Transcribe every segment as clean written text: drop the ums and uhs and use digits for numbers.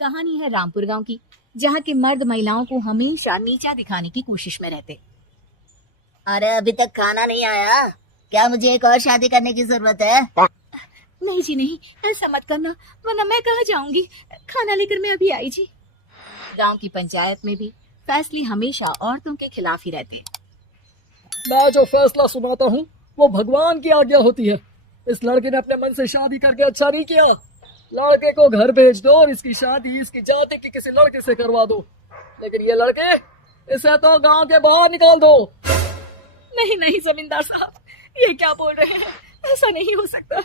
कहानी है रामपुर गांव की, जहाँ के मर्द महिलाओं को हमेशा नीचा दिखाने की कोशिश में रहते। अरे अभी तक खाना नहीं आया क्या? मुझे एक और शादी करने की जरूरत है। नहीं जी नहीं, ऐसा मत करना, वरना मैं कहाँ जाऊंगी। खाना लेकर मैं अभी आई जी। गांव की पंचायत में भी फैसले हमेशा औरतों के खिलाफ ही रहते। मैं जो फैसला सुनाता हूँ वो भगवान की आज्ञा होती है। इस लड़के ने अपने मन से शादी करके अच्छा नहीं किया। लड़के को घर भेज दो और इसकी शादी इसकी जाति के किसी लड़के से करवा दो, लेकिन ये लड़के, इसे तो गांव के बाहर निकाल दो। नहीं नहीं जमींदार साहब, ये क्या बोल रहे हैं? ऐसा नहीं हो सकता।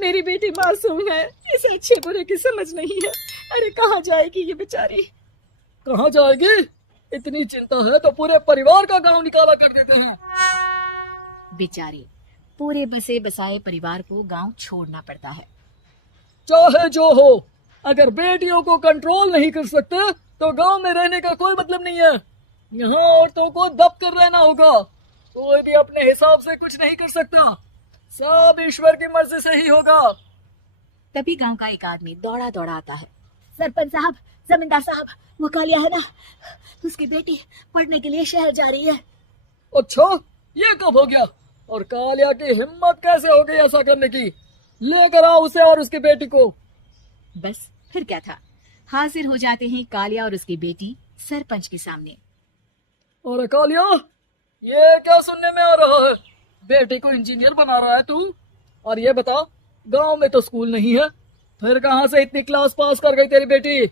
मेरी बेटी मासूम है, इसे अच्छे बुरे की समझ नहीं है। अरे कहाँ जाएगी ये बेचारी? कहाँ जाएगी? इतनी चिंता है तो पूरे परिवार का गांव निकाला कर देते हैं। बेचारे पूरे बसे बसाए परिवार को गांव छोड़ना पड़ता है। चाहे जो हो, अगर बेटियों को कंट्रोल नहीं कर सकते तो गांव में रहने का कोई मतलब नहीं है। यहाँ औरतों को दब कर रहना होगा। कोई भी अपने हिसाब से कुछ नहीं कर सकता, सब ईश्वर की मर्जी से ही होगा। तभी गांव का एक आदमी दौड़ा दौड़ा आता है। सरपंच साहब, जमींदार साहब, वो कालिया है ना, उसकी बेटी पढ़ने के लिए शहर जा रही है। अच्छा, ये कब हो गया? और कालिया की हिम्मत कैसे हो गई ऐसा करने की? लेकर आओ उसे और उसकी बेटी को। बस फिर क्या था, हाजिर हो जाते हैं कालिया और उसकी बेटी सरपंच के सामने। और कालिया, ये क्या सुनने में आ रहा है? बेटी को इंजीनियर बना रहा है तू? और ये बता, गांव में तो स्कूल नहीं है, फिर कहां से इतनी क्लास पास कर गई तेरी बेटी?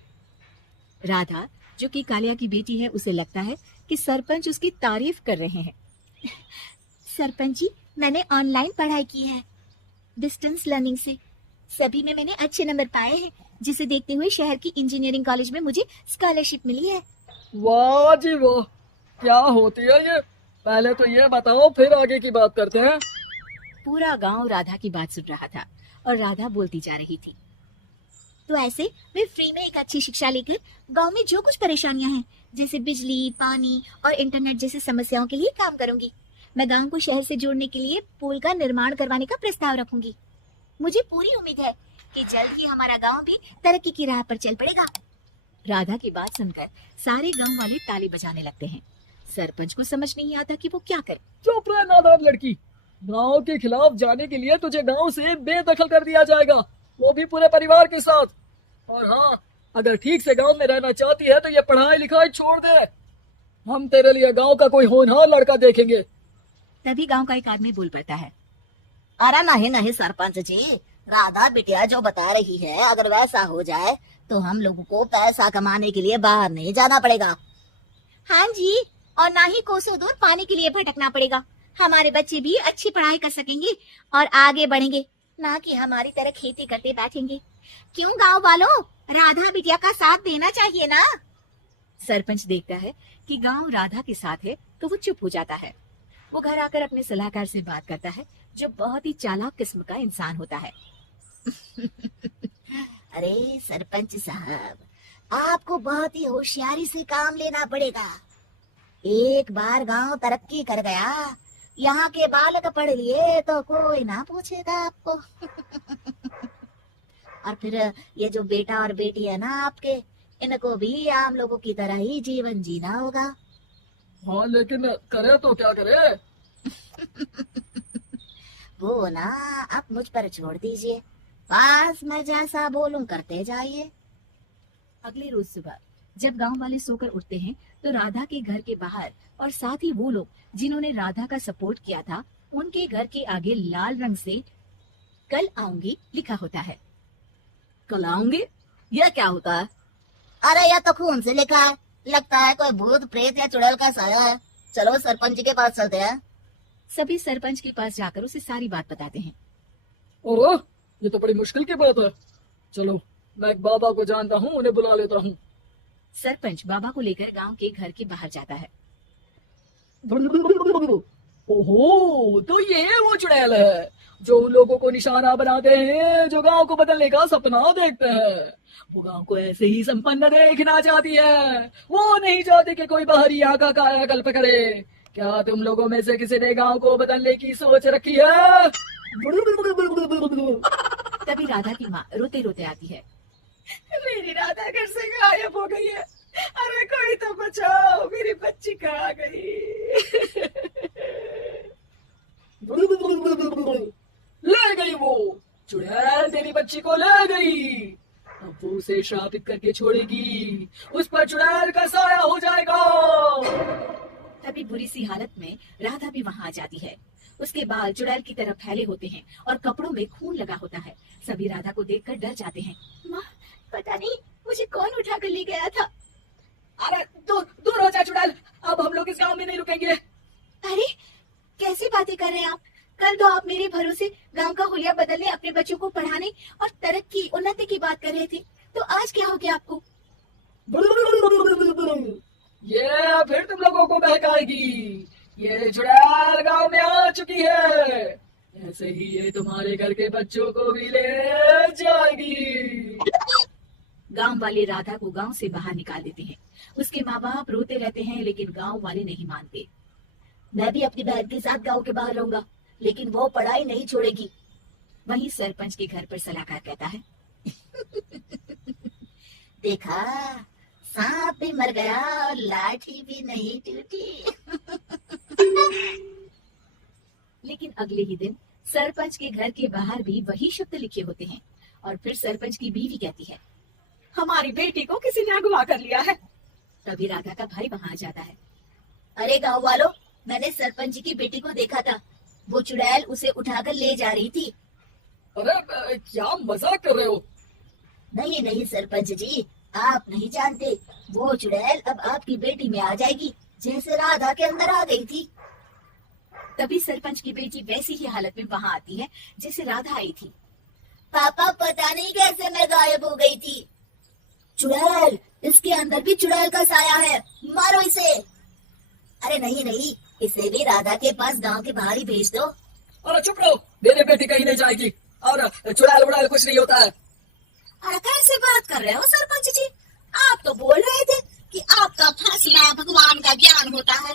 राधा, जो कि कालिया की बेटी है, उसे लगता है कि सरपंच उसकी तारीफ कर रहे हैं। सरपंच जी, मैंने ऑनलाइन पढ़ाई की है, डिस्टेंस लर्निंग से। सभी में मैंने अच्छे नंबर पाए हैं, जिसे देखते हुए शहर की इंजीनियरिंग कॉलेज में मुझे स्कॉलरशिप मिली है। वाह जी वाह, क्या होती है ये? पहले तो ये बताओ, फिर आगे की बात करते हैं। पूरा गांव राधा की बात सुन रहा था और राधा बोलती जा रही थी। तो ऐसे मैं फ्री में एक अच्छी शिक्षा लेकर गांव में जो कुछ परेशानियां हैं, जैसे बिजली, पानी और इंटरनेट जैसी समस्याओं के लिए काम करूंगी। मैं गांव को शहर से जोड़ने के लिए पुल का निर्माण करवाने का प्रस्ताव रखूंगी। मुझे पूरी उम्मीद है कि जल्द ही हमारा गांव भी तरक्की की राह पर चल पड़ेगा। राधा की बात सुनकर सारे गांव वाले ताली बजाने लगते हैं। सरपंच को समझ नहीं आता कि वो क्या करे। चुप रह नादान लड़की, गांव के खिलाफ जाने के लिए तुझे गांव से बेदखल कर दिया जाएगा, वो भी पूरे परिवार के साथ। और हाँ, अगर ठीक से गांव में रहना चाहती है तो ये पढ़ाई लिखाई छोड़ दे। हम तेरे लिए गांव का कोई होनहार लड़का देखेंगे। तभी गांव का एक आदमी बोल पड़ता है। अरे नहीं नहीं सरपंच जी, राधा बिटिया जो बता रही है, अगर वैसा हो जाए तो हम लोगों को पैसा कमाने के लिए बाहर नहीं जाना पड़ेगा। हाँ जी, और ना ही कोसों दूर पानी के लिए भटकना पड़ेगा। हमारे बच्चे भी अच्छी पढ़ाई कर सकेंगे और आगे बढ़ेंगे, ना कि हमारी तरह खेती करते बैठेंगे। क्यों गांव वालों, राधा बिटिया का साथ देना चाहिए ना। सरपंच देखता है कि गांव राधा के साथ है तो वो चुप हो जाता है। वो घर आकर अपने सलाहकार से बात करता है, जो बहुत ही चालाक किस्म का इंसान होता है। अरे सरपंच साहब, आपको बहुत ही होशियारी से काम लेना पड़ेगा। एक बार गांव तरक्की कर गया, यहाँ के बालक पढ़ लिए तो कोई ना पूछेगा आपको। और फिर ये जो बेटा और बेटी है ना आपके, इनको भी आम लोगों की तरह ही जीवन जीना होगा। हाँ, लेकिन करे तो क्या करे? वो ना आप मुझ पर छोड़ दीजिए, पास मैं जैसा बोलूं करते जाइए। अगले रोज सुबह जब गांव वाले सोकर उठते हैं तो राधा के घर के बाहर और साथ ही वो लोग जिन्होंने राधा का सपोर्ट किया था, उनके घर के आगे लाल रंग से कल आऊंगी लिखा होता है। कल आऊंगी? यह क्या होता है? अरे यह तो खून से लिखा है, लगता है कोई भूत प्रेत या चुड़ैल का साया है। चलो सरपंच जी के पास चलते हैं। सभी सरपंच के पास जाकर उसे सारी बात बताते हैं। और ये तो बड़ी मुश्किल की बात है। चलो, मैं एक बाबा को जानता हूँ, उन्हें बुला लेता हूँ। सरपंच बाबा को लेकर गांव के घर के बाहर जाता है। ओहो, तो ये वो चुड़ैल है जो उन लोगों को निशाना बनाते हैं जो गांव को बदलने का सपना देखते हैं। वो गांव को ऐसे ही संपन्न देखना चाहती है, वो नहीं चाहती कि कोई बाहरी यहाँ का कायाकल्प करे। क्या तुम लोगों में से किसी ने गांव को बदलने की सोच रखी है? तभी राधा की माँ रोते रोते आती है। मेरी राधा घर से हो गई है। अरे कोई तो बचाओ, मेरी बच्ची कहाँ गई? ले गई वो चुड़ैल, तेरी बच्ची को ले गई। अब वो उसे श्रापित करके छोड़ेगी, उस पर चुड़ैल का साया हो जाएगा। तभी बुरी सी हालत में राधा भी वहां आ जाती है। उसके बाल चुड़ैल की तरह फैले होते हैं और कपड़ों में खून लगा होता है। सभी राधा को देखकर डर जाते हैं। माँ, पता नहीं मुझे कौन उठा कर ले गया था। अरे दूर दूर हो जा चुड़ैल, अब हम लोग इस गांव में नहीं रुकेंगे। अरे कैसी बातें कर रहे हैं आप? कल तो आप मेरे भरोसे गांव का हुलिया बदलने, अपने बच्चों को पढ़ाने और तरक्की उन्नति की बात कर रहे थे, तो आज क्या हो गया आपको? ये फिर तुम लोगों को बहकाएगी। ये चुड़ैल गांव में आ चुकी है, ऐसे ही ये तुम्हारे घर के बच्चों को भी ले जाएगी। गांव वाले राधा को गांव से बाहर निकाल देते हैं। उसके माँ बाप रोते रहते हैं, लेकिन गांव वाले नहीं मानते। मैं भी अपनी बहन के साथ गांव के बाहर रहूंगा, लेकिन वो पढ़ाई नहीं छोड़ेगी। वहीं सरपंच के घर पर सलाहकार कहता है, देखा, सांप भी मर गया और लाठी भी नहीं टूटी। लेकिन अगले ही दिन सरपंच के घर के बाहर भी वही शब्द लिखे होते हैं। और फिर सरपंच की बीवी कहती है, हमारी बेटी को किसी ने अगवा कर लिया है। तभी राधा का भाई वहां आ जाता है। अरे गांव वालों, मैंने सरपंच जी की बेटी को देखा था, वो चुड़ैल उसे उठाकर ले जा रही थी। अरे क्या मजाक कर रहे हो? नहीं नहीं सरपंच जी, आप नहीं जानते, वो चुड़ैल अब आपकी बेटी में आ जाएगी, जैसे राधा के अंदर आ गई थी। तभी सरपंच की बेटी वैसी ही हालत में वहां आती है जैसे राधा आई थी। पापा, पता नहीं कैसे मैं गायब हो गई थी। चुड़ैल, इसके अंदर भी चुड़ैल का साया है, मारो इसे। अरे नहीं नहीं, इसे भी राधा के पास गांव के बाहर ही भेज दो। अरे चुप रहो, मेरी बेटी कहीं नहीं जाएगी और चुड़ैल उड़ैल कुछ नहीं होता है। अरे कैसे बात कर रहे हो सरपंच जी? आप तो बोल रहे थे कि आपका फैसला भगवान का ज्ञान होता है,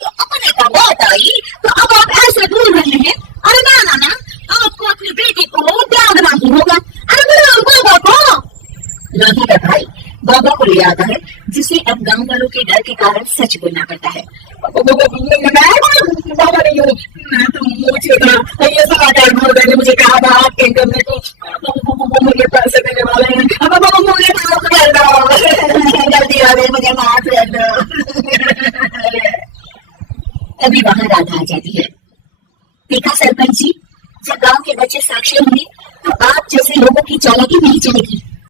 तो अपने का बात आई तो अब आप ऐसे बोल रहे हैं। अरे ना ना ना, आपको अपनी बेटी को त्यागना ही होगा। अरे बुलाओ बाबा को। राधा का भाई बाबा को ले आता है, जिसे अब गांव वालों के डर के कारण सच बोलना पड़ता है। बाबा नहीं हूँ मैं, तो मुझे ये सलाहकार महोदय ने मुझे कहा था आपके करने को, मुझे पैसे देने वाले हैं। मुझे माफ कर दो, जल्दी आ गए, मुझे माफ कर दो। तभी वहां राधा आ जाती है। देखा सरपंच जी, जब गांव के बच्चे साक्षी होंगे तो आप जैसे लोगों की चालाकी नहीं चलेगी।